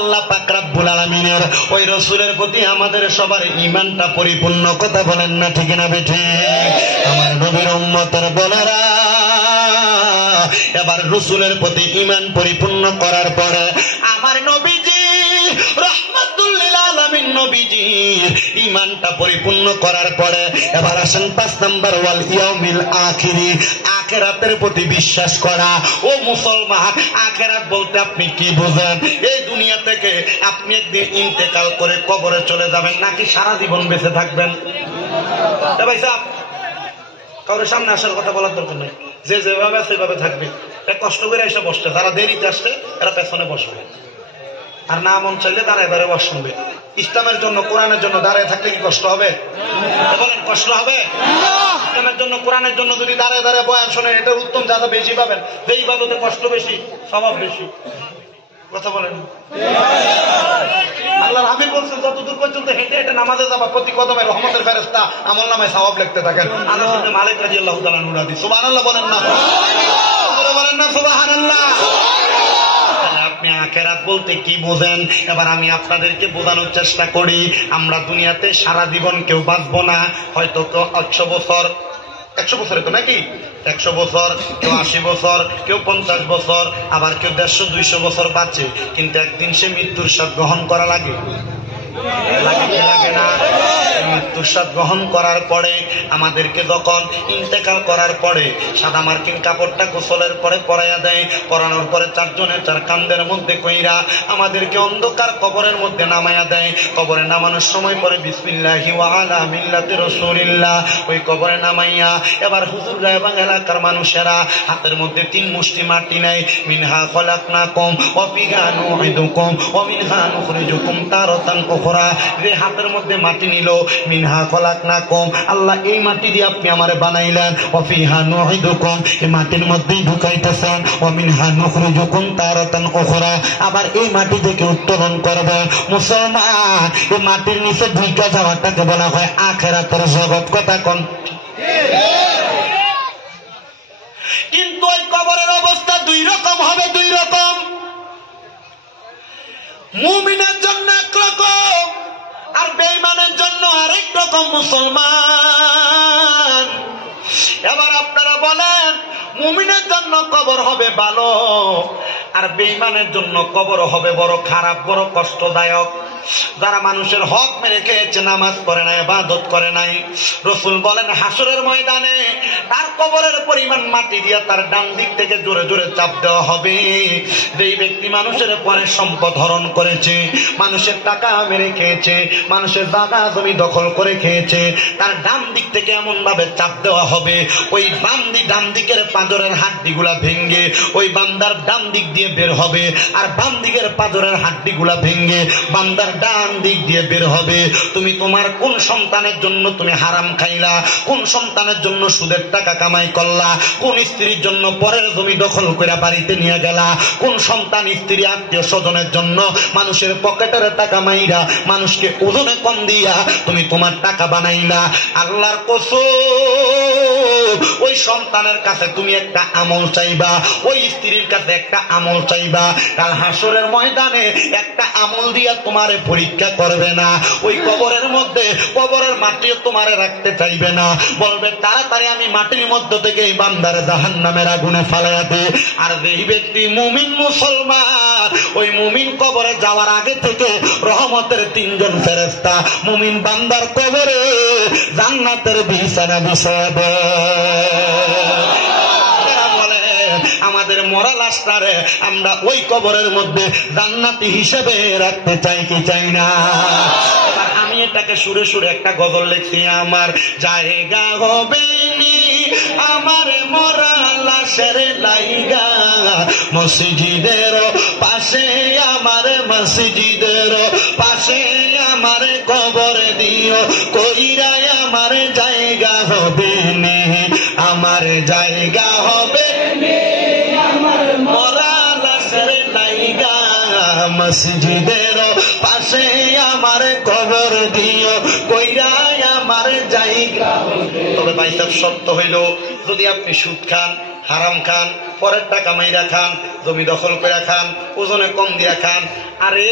আল্লাহ পাক রব্বুল আলামিনের ওই রাসূলের প্রতি আমাদের সবার ঈমানটা পরিপূর্ণ, কথা বলেন না ঠিক না বেঠিক? আমার নবীর উম্মতের বোনেরা, এবার রাসূলের প্রতি ঈমান পরিপূর্ণ করার পরে আমার নবীজি রাহমাতুল লিল আলামিন নবীজি ঈমানটা পরিপূর্ণ করার পরে এবার আসেন 5 নাম্বার ওয়াল ইয়াউমিল আখিরি, আখিরাতের প্রতি বিশ্বাস করা। ও মুসলমান, আখিরাত বলতে আপনি কি বোঝেন? এই দুনিয়া থেকে আপনি একদিন ইন্তেকাল করে কবরে চলে যাবেন, নাকি সারা জীবন বেঁচে থাকবেন? ভাই সাহেব, কারোর সামনে আসার কথা বলার দরকার নেই, যে যেভাবে সেভাবে থাকবে। কষ্ট করে এসে বসছে, যারা দেরিতে আসছে এরা পেছনে বসবে, আর না মন চাইলে দাঁড়ায় দাঁড়ায় বস শুনবে। ইসলামের জন্য, কোরআনের জন্য দাঁড়ায় থাকলে কি কষ্ট হবে? বলেন, কষ্ট হবে? ইসলামের জন্য, কোরআনের জন্য যদি দাঁড়ায় দাঁড়ায় বয়ান শোনেন, এটা উত্তম, যাতে বেশি পাবেন। যে ইবাদতে কষ্ট বেশি, স্বভাব বেশি, কথা বলেন। আল্লাহর হাবিব বলছেন, যতদূর পর্যন্ত হেঁটে হেঁটে নামাজে যাবা, প্রতি কদমে রহমতের ফেরেশতা আমলনামায় সওয়াব লিখতে থাকেন। আনাস ইবনে মালিক রাদিয়াল্লাহু তাআলা আনহু হাদিস। সুবহানাল্লাহ বলেন না, বলেন না সুবহানাল্লাহ। আপনি আখিরাত বলতে কি বোঝেন? এবার আমি আপনাদেরকে বোঝানোর চেষ্টা করি। আমরা দুনিয়াতে সারা জীবন কেউ বাঁচবো না, হয়তো কেউ 100 বছর, 100 বছরে তো নাকি 100 বছর, কেউ 80 বছর, কেউ 50 বছর, আবার কেউ 150-200 বছর বাঁচে, কিন্তু একদিন সে মৃত্যুর স্বাদ গ্রহণ করা লাগে, লাগে না? মৃত্যুর স্বাদ গ্রহণ করার পরে আমাদেরকে যখন ইন্তেকাল করার পরে সাদা মার্কিন কাপড়টা গোসলের পরে পরাইয়া দেয়, পরানোর পরে 4 জনের 4 কান্দের মধ্যে কইরা আমাদেরকে অন্ধকার কবরের মধ্যে নামাইয়া দেয়। কবরে নামানোর সময় পরে বিসমিল্লাহি ওয়া আলা মিল্লাতি রাসূলিল্লাহ ওই কবরে নামাইয়া এবার হুজুররা এবং এলাকার মানুষেরা হাতের মধ্যে 3 মুষ্টি মাটি নেয়। মিনহা খলাকনাকুম ওয়া ফিহা নুঈদুকুম ওয়া মিনহা নুখরিজুকুম তারাতান উখরা। যে হাতের মধ্যে মাটি নিল, মিনহা খলাকনাকুম, আল্লাহ এই মাটি দিয়ে আপনি আমারে বানাইলেন, ওয়া ফিহা নুঈদুকুম, এই মাটির মধ্যেই ঢুকাইতেছেন, ওয়া মিনহা নুখরিজুকুম তারাতান উখরা, আবার এই মাটি থেকে উত্তোলন করবেন। মুসলমান, এই মাটির নিচে ঢুকা যাওয়াটাকে বলা হয় আখিরাতের জগৎ, কথা কোন? কিন্তু ওই কবরের অবস্থা 2 রকম হবে, 2 রকম। মুমিনের জন্য একরকম, আর বেঈমানের জন্য আরেক রকম। মুসলমান, এবার আপনারা বলেন, মুমিনের জন্য কবর হবে ভালো, আর বেঈমানের জন্য কবর হবে বড় খারাপ, বড় কষ্টদায়ক। যারা মানুষের হক মেরে খেয়েছে, নামাজ পড়ে নাই, ইবাদত করে নাই, রাসূল বলেন হাসরের ময়দানে তার কবরের পরিমাণ মাটি দিয়া তার ডান দিক থেকে জোরে জোরে চাপ দেওয়া হবে। যেই ব্যক্তি মানুষের পরে সম্পদ হরণ করেছে, মানুষের টাকা মেরে খেয়েছে, মানুষের জায়গা জমি দখল করে খেয়েছে, তার ডান দিক থেকে এমন ভাবে চাপ দেওয়া হবে, ওই ডান দিকের পাঁজরের হাড্ডিগুলা ভেঙ্গে ওই বান্দার ডান দিক দিয়ে বের হবে, আর বাম দিকের পাঁজরের হাড্ডিগুলা ভেঙ্গে বান্দার ডান দিক দিয়ে বের হবে। তুমি তোমার কোন সন্তানের জন্য তুমি হারাম খাইলা, কোন সন্তানের জন্য সুদের টাকা কামাই করলা, কোন স্ত্রীর জন্য পরের জমি দখল করে বাড়িতে নিয়ে গেলা, কোন সন্তান স্ত্রী আত্মীয় স্বজনের জন্য মানুষের পকেটের টাকা মাইরা মানুষকে ওজনে কম দিয়া তুমি তোমার টাকা বানাইলা। আল্লাহর কসম, ওই সন্তানের কাছে তুমি একটা আমল চাইবা, ওই স্ত্রীর কাছে একটা আমল চাইবা, কাল হাসরের ময়দানে একটা আমল দিয়া তোমারে পরীক্ষা করবে না। ওই কবরের মধ্যে কবরের মাটিও তোমারে রাখতে চাইবে না, বলবে তাড়াতাড়ি আমি মাটির মধ্য থেকে এই বান্দার জাহান্নামের আগুনে ফালাইয়া দে। আর যেই ব্যক্তি মুমিন মুসলমান, ওই মুমিন কবরে যাওয়ার আগে থেকে রহমতের 3 জন ফেরেশতা মুমিন বান্দার কবরে জান্নাতের বিছানা বিছায় দেয়। আমাদের মরা লাশটারে আমরা ওই কবরের মধ্যে জান্নাতি হিসেবে রাখতে চাই কি চাই না? আমি এটাকে সুরে সুরে একটা গজল লিখছি, আমার জায়গা হবে আমার মরা লাশের লাইগা, মসজিদের পাশে আমার, মসজিদের পাশে আমার কবর দিও, কইরাই আমার জায়গা হবে নি, আমার জায়গা হবে মরা লাশের লাইগা, মসজিদের পাশে আমার কবর দিও, কইরাই আমার জায়গা। তবে ভাই সাহেব, সত্য হইল যদি আপনি সুদ খান, হারাম খান, পরের টাকা মাইরা খান, জমি দখল করে খান, ওজনে কম দিয়া খান। আরে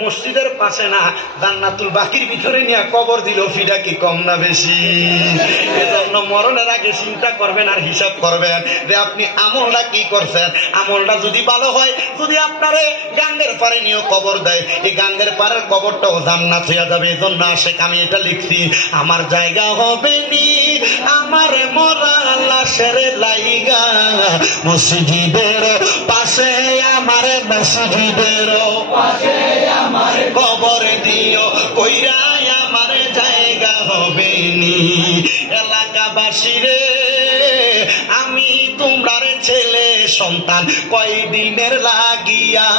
মসজিদের পাশে না জান্নাতুল বাকির ভিতরে নিয়ে কবর দিল, ফিটা কি কম না বেশি? এজন্য মরণের আগে চিন্তা করবেন আর হিসাব করবেন যে আপনি আমলটা কি করছেন। আমলটা যদি ভালো হয়, যদি আপনারে গাঙ্গের পারে নিয়ে কবর দেয়, এই গাঙ্গের পারের কবরটাও জান্নাত হয়ে যাবে। এজন্য আশেক আমি এটা লিখছি, আমার জায়গা হবে নি আমার মরা লাশের লাইগা, মসজিদের পাশে আমার মসজিদের পাশে আমার কবর দিও, কইরাই আমার জায়গা হবে নি। এলাকাবাসী রে, আমি তোমরার ছেলে সন্তান কয়দিনের লাগিয়া,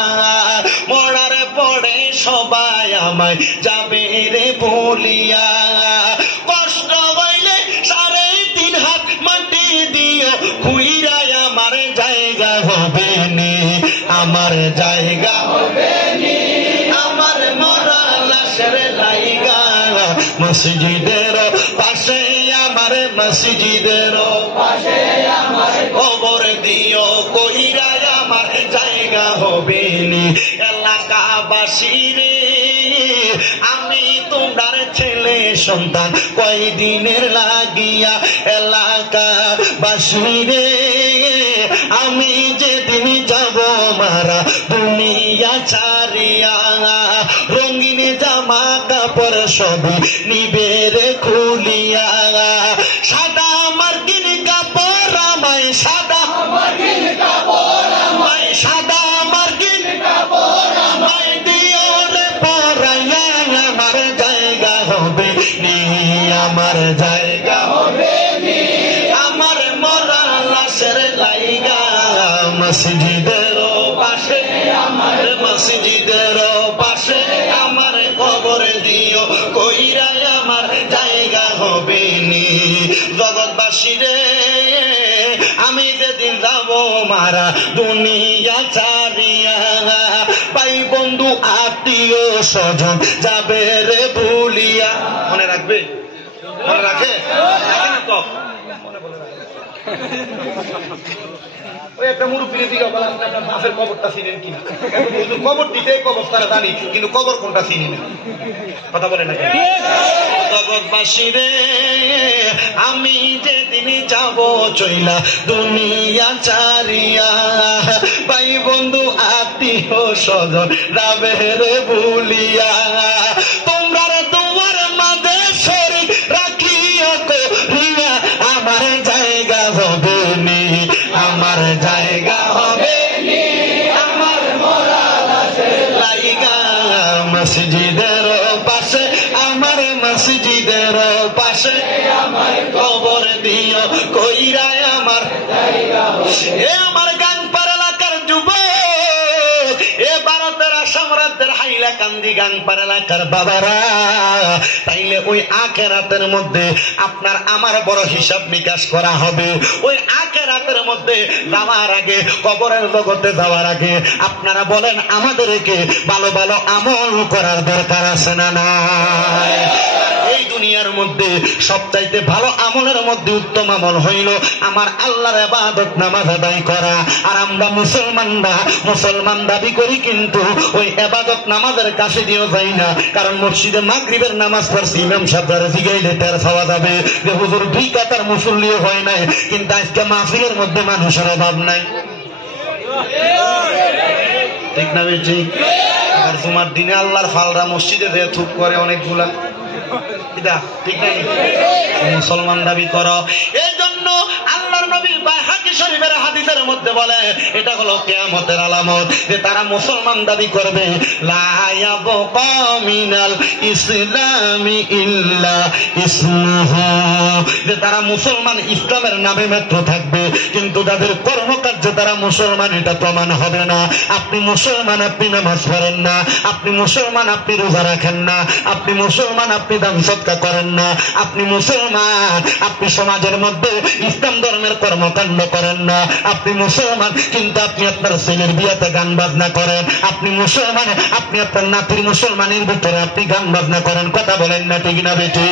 মরার পরে সবাই আমায় যাবে রে বলিয়া, কষ্ট হইলে 3.5 হাত মাটি দিও, খুইরাই আমার জায়গা হবে নি, আমার জায়গা হবে নি, আমার মরা লাশের লাইগা, মসজিদের পাশে আমার মসজিদের পাশে আমার কবর দিও, কইরাই আমার জায়গা হবে নি। এলাকাবাসী রে, আমি তোমার ছেলে সন্তান কয়দিনের লাগিয়া, এলাকাবাসী রে, আমি যেদিন যাব মারা দুনিয়া ছাড়িয়া, রঙিন জামা কাপড় সবই নিবে রে খুলিয়া, সাদা মার্কিন কাপড় আমায়, সাদা মার্কিন কাপড় আমায়, সাদা মার্কিন কাপড় আমায় দিও রে পরাইয়া, আমার জায়গা হবে নি, আমার জায়গা হবে নি, আমার মরা লাশের লাইগা, মসজিদের পাশে আমার মসজিদের পাশে আমার কবর দিও, কইরাই আমার জায়গা হবে নি। জগৎবাসী রে, আমি যেদিন যাব মারা দুনিয়া ছাড়িয়া, ভাই বন্ধু আত্মীয় স্বজন যাবে রে ভুলিয়া। মনে রাখবে? মনে রাখে? ওই একটা মুরব্বীর দিকে আপনার বাপের কবরটা চিনেন কিনা? কবর দিতে কবর তারা জানি, কিন্তু কবর কোনটা চিনি না। কথা বলে না? জগৎবাসী রে, আমি যেদিন যাব চইলা দুনিয়া ছাড়িয়া, ভাই বন্ধু আত্মীয় স্বজন যাবে রে ভুলিয়া, তোমরা তোমার মাঝে শরীক রাখিয়া করিয়া, আমার জায়গা হবে নি, আমার জায়গা হবে নি, আমার মরা লাশের লাইগা, মসজিদের পাশে আমার মসজিদের পাশে আমার কবর দিও, কইরাই আমার জায়গা হবে। এ আমার গাংপার এলাকার যুবক, এ ভারতের আসাম রাজ্যের হাইলাকান্দি গাংপার এলাকার বাবারা, তাইলে ওই আখিরাতের মধ্যে আপনার আমার বড় হিসাব নিকাশ করা হবে। ওই আখিরাতের মধ্যে যাওয়ার আগে, কবরের জগতে যাওয়ার আগে আপনারা বলেন আমাদেরকে ভালো ভালো আমল করার দরকার আছে না নাই? এই দুনিয়ার মধ্যে সবচাইতে ভালো আমলের মধ্যে উত্তম আমল হইল আমার আল্লাহর ইবাদত নামাজ আদায় করা। আর আমরা মুসলমান দাবি করি, কিন্তু ওই ইবাদত নামাজের কাছে দিয়েও যাই না, কারণ মসজিদে মাগরিবের নামাজ পড়ছি, ইমাম সাহেবরা জিগাইলে টের পাওয়া যাবে যে হুজুর 2 কাতার মুসল্লিও হয় নাই, কিন্তু আজকে মাহফিলের মধ্যে মানুষের অভাব নাই। ঠিক না বেশি? আর জুমার দিনে আল্লাহর ফালরা মসজিদে যে থুপ করে অনেকগুলা, ঠিক নাই? মুসলমান দাবি করো। এই জন্য আল্লাহর নবী বাইহাকি শরীফের হাদিসের মধ্যে বলে, এটা হলো কিয়ামতের আলামত যে তারা মুসলমান দাবি করবে, লা ইয়াবকা মিনাল ইসলামি ইল্লা ইসমুহু, যে তারা মুসলমান ইসলামের নামে মাত্র থাকবে, কিন্তু তাদের কর্মকার্যে তারা মুসলমান এটা প্রমাণ হবে না। আপনি মুসলমান, আপনি নামাজ পড়েন না, আপনি মুসলমান, আপনি রোজা রাখেন না, আপনি মুসলমান, আপনি দান সদকা করেন না, আপনি মুসলমান, আপনি সমাজের মধ্যে ইসলাম ধর্মের কর্মকাণ্ড করেন না, আপনি মুসলমান, কিন্তু আপনি আপনার ছেলের বিয়েতে গান বাজনা করেন। আপনি মুসলমান, আপনি আপনার নাতির মুসলমানের ভিতরে আপনি গান বাজনা করেন। কথা বলেন না ঠিক না বেটি?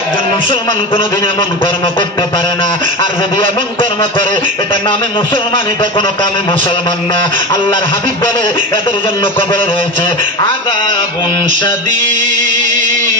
একজন মুসলমান কোনোদিন এমন কর্ম করতে পারে না। আর যদি এমন কর্ম করে এটা নামে মুসলমান, এটা কোনো কামে মুসলমান না। আল্লাহর হাবিব বলে এদের জন্য কবরে রয়েছে আযাবুন শাদীদ।